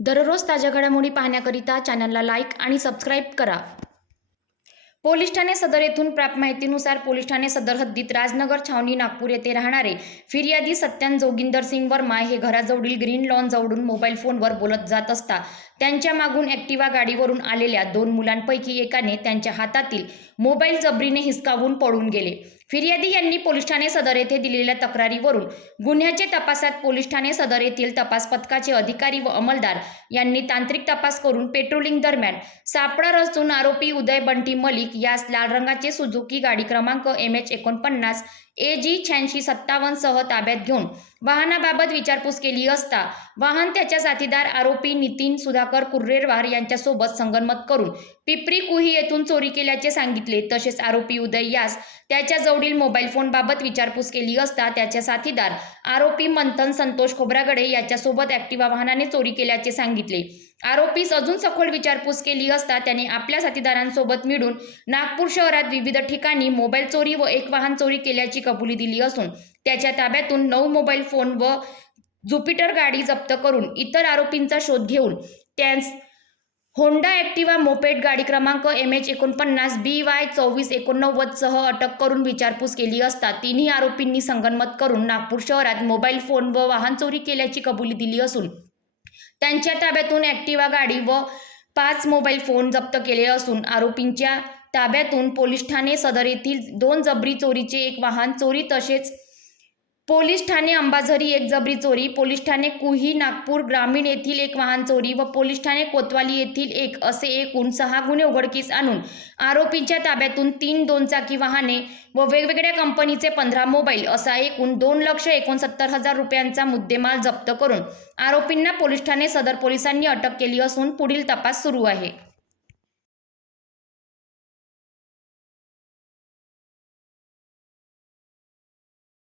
दररोज ताज्या घडामोडी पाहण्याकरिता चॅनलला लाईक आणि सबस्क्राईब करा. पोलीस ठाणे सदर येथून प्राप्त माहितीनुसार पोलीस ठाणे सदर हद्दीत राजनगर छावणी नागपूर येथे राहणारे फिर्यादी सत्यान जोगिंदर सिंग वर्मा हे घराजवळील ग्रीन लॉन जवळून मोबाईल फोनवर बोलत जात असता त्यांच्या मागून ॲक्टिवा गाडीवरून आलेल्या दोन मुलांपैकी एकाने त्यांच्या हातातील मोबाईल जबरीने हिसकावून पळून गेले. फिर्यादी यांनी पोलीस ठाणे सदर येथे दिलेल्या तक्रारीवरून गुन्ह्याचे तपासात पोलीस ठाणे सदर येथील तपास पथकाचे अधिकारी व अंमलदार यांनी तांत्रिक तपास करून पेट्रोलिंग दरम्यान सापळा रचून आरोपी उदय बंटी मलिक यास लाल रंगाचे सुझुकी गाडी क्रमांक एम एच एकोणपन्नास ए जी शहाऐंशी सत्तावन्न सह ताब्यात घेऊन वाहनाबाबत विचारपूस केली असता वाहन त्याच्या साथीदार आरोपी नितीन सुधाकर कुर्रेरवार यांच्यासोबत संगनमत करून पिपरी कुही येथून चोरी केल्याचे सांगितले. तसेच आरोपी उदय यास त्याच्या जवळील मोबाईल फोनबाबत विचारपूस केली असता त्याच्या साथीदार आरोपी मंथन संतोष खोब्रागडे याच्यासोबत ॲक्टिवा वाहनाने चोरी केल्याचे सांगितले. आरोपीस अजून सखोल विचारपूस केली असता त्याने आपल्या साथीदारांसोबत मिळून नागपूर शहरात विविध ठिकाणी मोबाईल चोरी व एक वाहन चोरी केल्याची कबुली दिली असून त्याच्या ताब्यातून नऊ मोबाईल फोन व ज्युपिटर गाडी जप्त करून इतर आरोपींचा शोध घेऊन त्यांस होंडा ॲक्टिवा मोपेड गाडी क्रमांक एम एच एकोणपन्नास बी वाय चोवीस एकोणनव्वदसह अटक करून विचारपूस केली असता तिन्ही आरोपींनी संगनमत करून नागपूर शहरात मोबाईल फोन व वाहन चोरी केल्याची कबुली दिली असून त्यांच्या ताब्यातून ॲक्टिवा गाडी व पाच मोबाईल फोन जप्त केले असून आरोपींच्या ताब्यातून पोलीस ठाणे सदर येथील दोन जबरी चोरीचे एक वाहन चोरी तसेच पोलीस ठाणे अंबाझरी एक जबरी चोरी पोलीस ठाणे कुही नागपूर ग्रामीण येथील एक वाहन चोरी व पोलीस ठाणे कोतवाली येथील एक असे एकूण सहा गुन्हे उघडकीस आणून आरोपींच्या ताब्यातून तीन दोनचाकी वाहने व वेगवेगळ्या कंपनीचे पंधरा मोबाईल असा एकूण दोन लक्ष एकोणसत्तर हजार रुपयांचा मुद्देमाल जप्त करून आरोपींना पोलीस ठाणे सदर पोलिसांनी अटक केली असून पुढील तपास सुरू आहे.